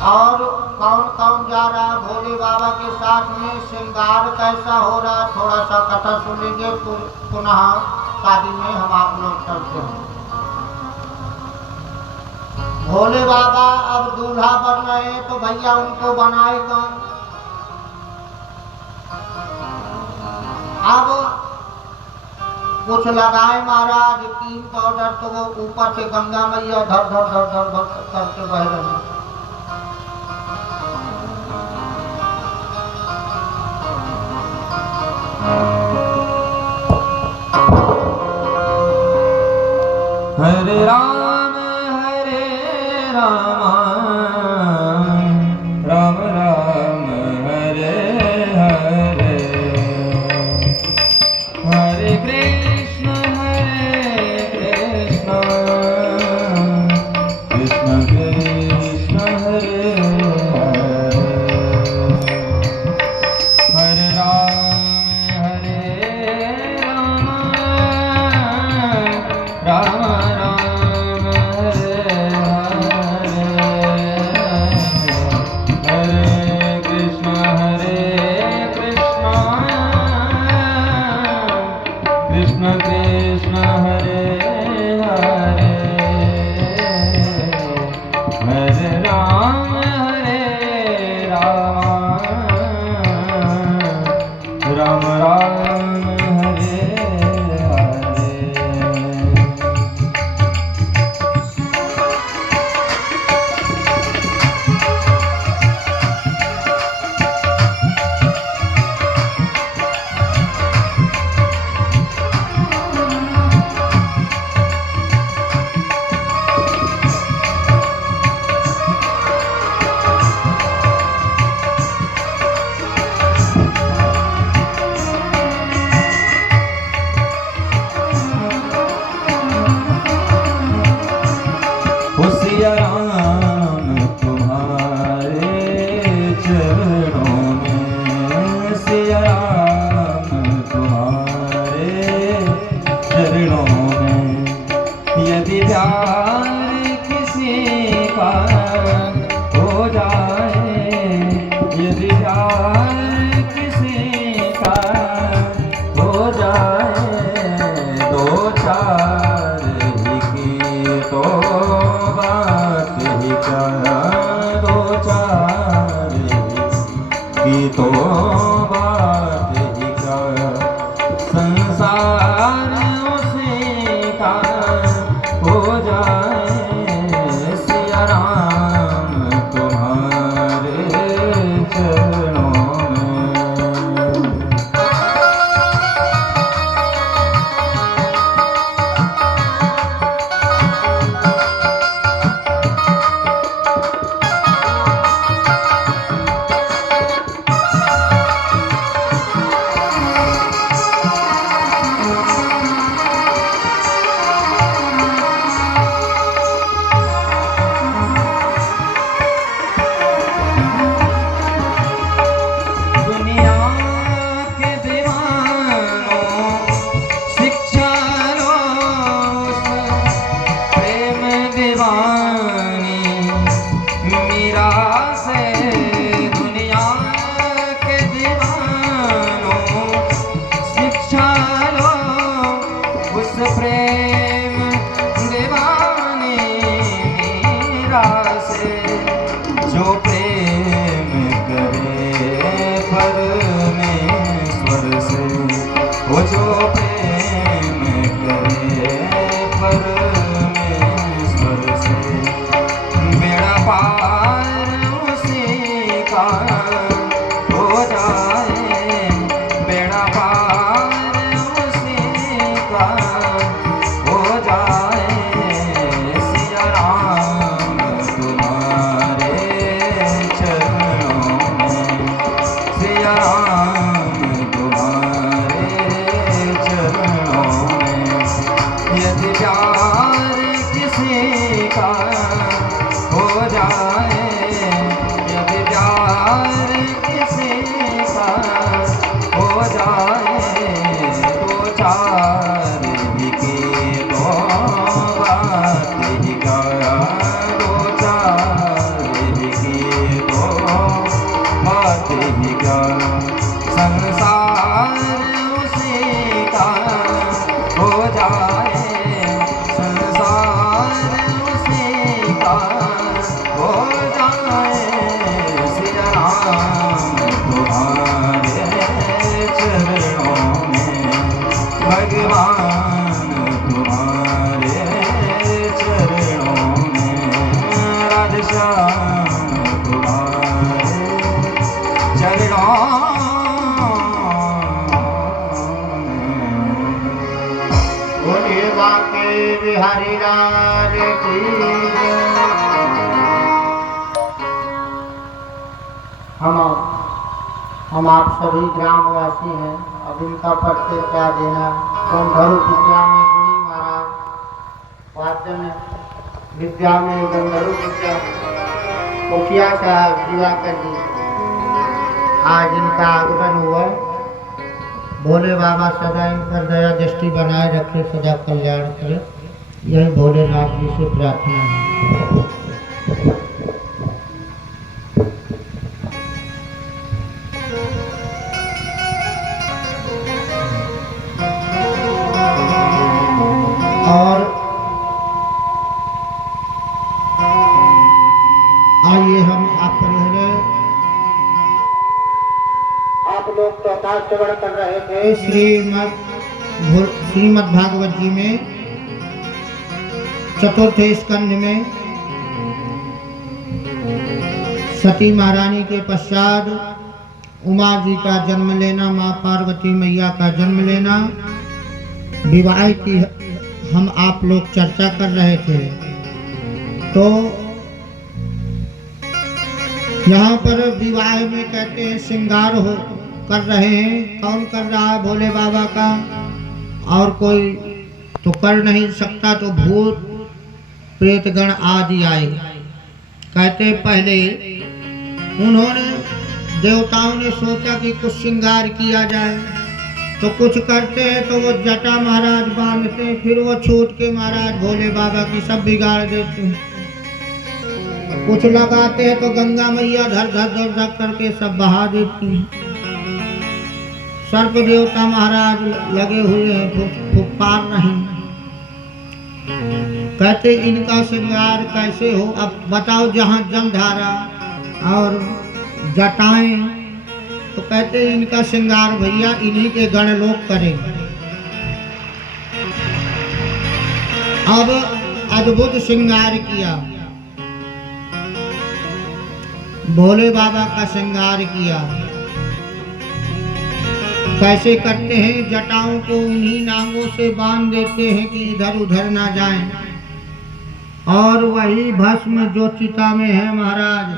और कौन कौन जा रहा है भोले बाबा के साथ में, श्रृंगार कैसा हो रहा, थोड़ा सा कथा सुन लीजिए, पुनः शादी में हम आप लोग चलते हैं। भोले बाबा अब दूल्हा बन रहे हैं तो भैया उनको बनाए कौन? अब कुछ लगाए महाराज कीम पाउडर, तो वो ऊपर से गंगा मैया धर धर धर धर धर करके बह रहे हैं। हरे राम राम राम हरे हरे, हरे कृष्ण कृष्ण कृष्ण हरे हरे, हरे राम राम राम हरे हरे, हरे कृष्ण कृष्ण कृष्ण हरे हरे, हरे राम राम राम हरे हरे। संसार उसी का हो जाए सिया राम तुम्हारे चरणों में। दुनिया के दीवानों शिक्षा लो प्रेम दीवानी मीरा से। दुनिया के दीवानों शिक्षा लो उस प्रेम दीवानी मीरा से। जो प्रेम करे परमेश्वर से, वो जो प्रेम करे परमेश्वर से, बेड़ा पार उसी का हो जाए। बेड़ा पार उसी का हो जाए सिया राम तुम्हारे चरणों में। सिया राम तुम्हारे चरणों में। यदि प्यार किसी का हो जाए, यदि प्यार किसी का हो जाए, तो चार ही की दो बात ही का, दो चार ही की दो बात ही का। संसार उसी का हो जाए, संसार उसी का हो जाए सिया राम तुम्हारे चरणों में। भगवान तुम्हारे चरणों में। राधेश्याम तुम्हारे चरणों में। बोलिए बाके बिहारी लाल की जय। हम आप सभी ग्रामवासी हैं। अब इनका परिचय क्या देना। गंधर्व विद्या में गुणी महाराज, वाद्य विद्या में गंधर्व विद्या कोकिया साहब दिवाकर जी। आज इनका आगमन हुआ। भोले बाबा सदा इन पर दया दृष्टि बनाए रखे, सदा कल्याण करे, यही भोलेनाथ जी से प्रार्थना है। और आइए हम आप लोग कथा श्रवण कर रहे थे श्रीमद् भागवत जी में चतुर्थ स्कंध में सती महारानी के पश्चात उमा जी का जन्म लेना, माँ पार्वती मैया का जन्म लेना, विवाह की हम आप लोग चर्चा कर रहे थे। तो यहाँ पर विवाह में कहते हैं श्रृंगार हो कर रहे हैं। कौन कर रहा है? भोले बाबा का, और कोई तो कर नहीं सकता। तो भूत प्रेतगण आदि आए। कहते पहले उन्होंने देवताओं ने सोचा कि कुछ श्रृंगार किया जाए, तो कुछ करते हैं तो वो जटा महाराज बांधते हैं, फिर वो छूट के महाराज भोले बाबा की सब बिगाड़ देते हैं। कुछ लगाते हैं तो गंगा मैया धर धर धर धर करके सब बहा देती हैं। सर्प देवता महाराज लगे हुए हैं, पार नहीं। कहते इनका श्रृंगार कैसे हो? अब बताओ, जहाँ जलधारा और जटाएं, तो कहते इनका श्रृंगार भैया इन्हीं के गण लोग करें। अब अद्भुत श्रृंगार किया, भोले बाबा का श्रृंगार किया। कैसे करते हैं? जटाओं को उन्हीं नांगों से बांध देते हैं कि इधर उधर ना जाएं, और वही भस्म जो चिता में है महाराज,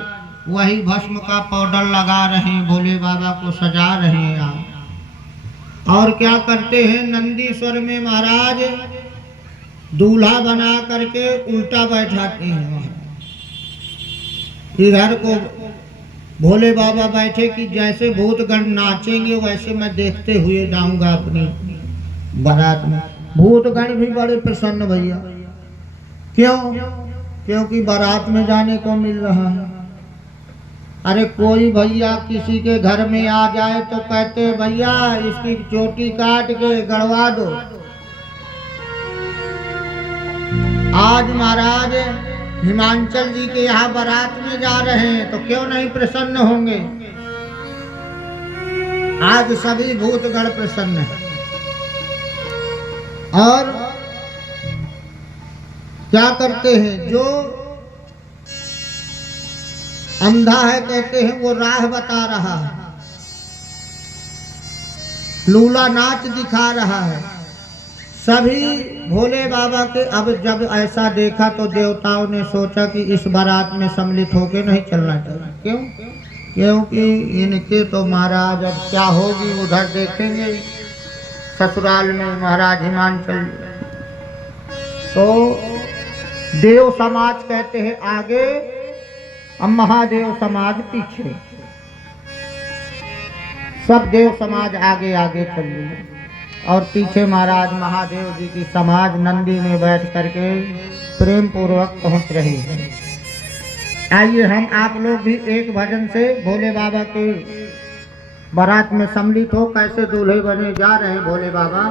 वही भस्म का पाउडर लगा रहे हैं, भोले बाबा को सजा रहे हैं आप। और क्या करते हैं? नंदीश्वर में महाराज दूल्हा बना करके उल्टा बैठाते हैं। इधर को भोले बाबा बैठे कि जैसे भूतगण नाचेंगे वैसे मैं देखते हुए जाऊंगा अपनी बारात में। भूतगण भी बड़े प्रसन्न भैया। क्यों? क्योंकि बारात में जाने को मिल रहा है। अरे कोई भैया किसी के घर में आ जाए तो कहते भैया इसकी चोटी काट के गड़वा दो। आज महाराज हिमाचल जी के यहाँ बारात में जा रहे हैं तो क्यों नहीं प्रसन्न होंगे? आज सभी भूतगण प्रसन्न हैं। और क्या करते हैं? जो अंधा है कहते हैं वो राह बता रहा है, लूला नाच दिखा रहा है। सभी भोले बाबा के अब जब ऐसा देखा तो देवताओं ने सोचा कि इस बारात में सम्मिलित होके नहीं चलना चाहिए। क्यों? क्योंकि इनके तो महाराज अब क्या होगी उधर देखेंगे ससुराल में महाराज हिमाचल। तो देव समाज कहते हैं आगे, अब महादेव समाज पीछे, सब देव समाज आगे आगे चल रही है और पीछे महाराज महादेव जी की समाज नंदी में बैठ करके प्रेम पूर्वक पहुंच रही है। आइए हम आप लोग भी एक भजन से भोले बाबा के बारात में सम्मिलित हो। कैसे दूल्हे बने जा रहे हैं भोले बाबा।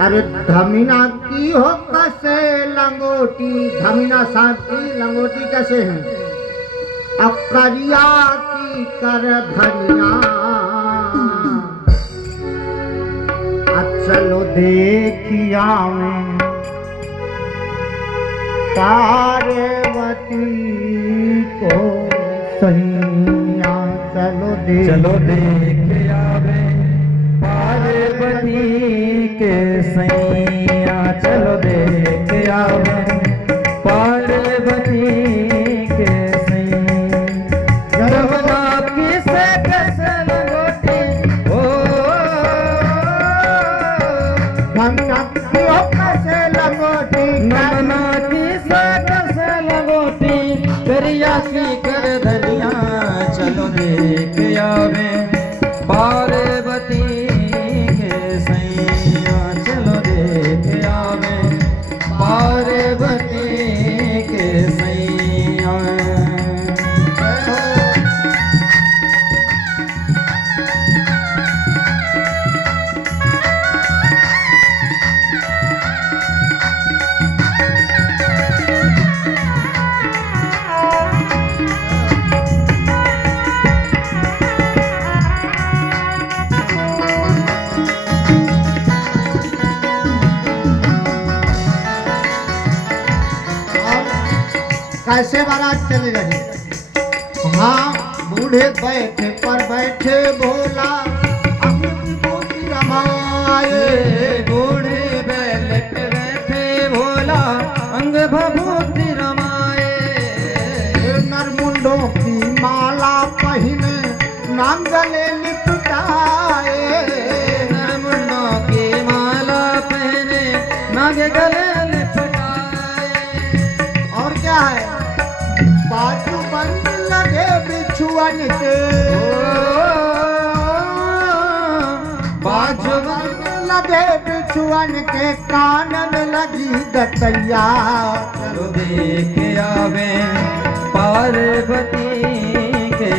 अरे धमीना की हो कैसे लंगोटी, धमीना सांप की लंगोटी कैसे है? अब करिया की कर धनिया, चलो देखिया में पार्वती को सैया, चलो देख आवे पार्वती के सैया, चलो देख आवे पार्वती के सैया। रमना की से कसल गोटी ओ कैसे लगोटी, रमना की से कसल गोटी, करिया की कर धनिया, चलो देख आवे पार्वती के सैया, चलो देख आवे पार्वती के सैया। कैसे बारात चली रही। हाँ, बूढ़े बैठे पर बैठे भोला अपनी विभूति रमाए, बूढ़े बैल पे बैठे भोला अंग भभूति रमाए। नरमुंडों की माला पहने नाम गले लिपटाए, नरमुंडों की माला पहने नाग गले लिपटाए। और क्या है? बाजू बंद लगे बिछुअन के, बाजू बंद लगे बिछुअन के, कान में लगी दतैया, चलो देख आवे पार्वती के